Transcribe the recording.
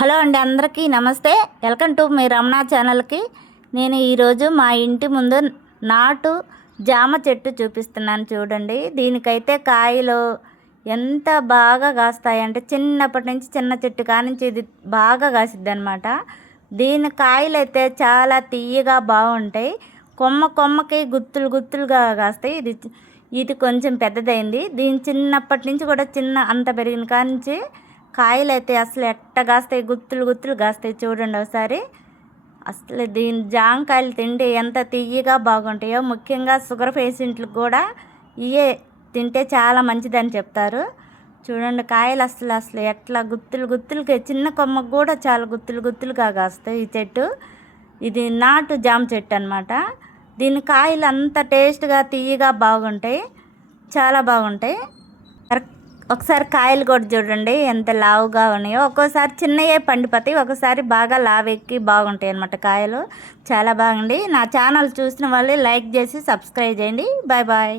Hello అండి, అందరికీ నమస్తే. వెల్కమ్ టు మీ రమణ ఛానల్కి. నేను ఈరోజు మా ఇంటి ముందు నాటు జామ చెట్టు చూపిస్తున్నాను చూడండి. దీనికైతే కాయలు ఎంత బాగా కాస్తాయంటే చిన్నప్పటి నుంచి చిన్న చెట్టు కానించి ఇది బాగా కాసిద్ది అనమాట. దీని కాయలు అయితే చాలా తీయగా బాగుంటాయి. కొమ్మకి గుత్తులు గుత్తులుగా కాస్తాయి. ఇది కొంచెం పెద్దదైంది. దీని చిన్నప్పటి నుంచి కూడా అంత పెరిగిన కానించి కాయలు అయితే అసలు ఎట్ట కాస్తాయి, గుత్తులు గుత్తులు కాస్తాయి చూడండి ఒకసారి. అసలు దీని జామకాయలు తింటే ఎంత తీయగా బాగుంటాయో. ముఖ్యంగా షుగర్ పేషెంట్లకు కూడా ఇవే తింటే చాలా మంచిదని చెప్తారు. చూడండి కాయలు అసలు ఎట్లా గుత్తులు గుత్తులుగా, చిన్న కొమ్మకు కూడా చాలా గుత్తులు గుత్తులుగా కాస్తాయి ఈ చెట్టు. ఇది నాటు జామ చెట్టు అనమాట. దీని కాయలు అంత టేస్ట్గా తీయగా బాగుంటాయి, చాలా బాగుంటాయి. ఒకసారి కాయలు కూడా చూడండి ఎంత లావుగా ఉన్నాయో. ఒక్కోసారి చిన్నయే పండిపోతాయి, ఒకసారి బాగా లావెక్కి బాగుంటాయి అన్నమాట కాయలు. చాలా బాగుంది. నా ఛానల్ చూసిన వాళ్ళు లైక్ చేసి సబ్స్క్రైబ్ చేయండి. Bye bye.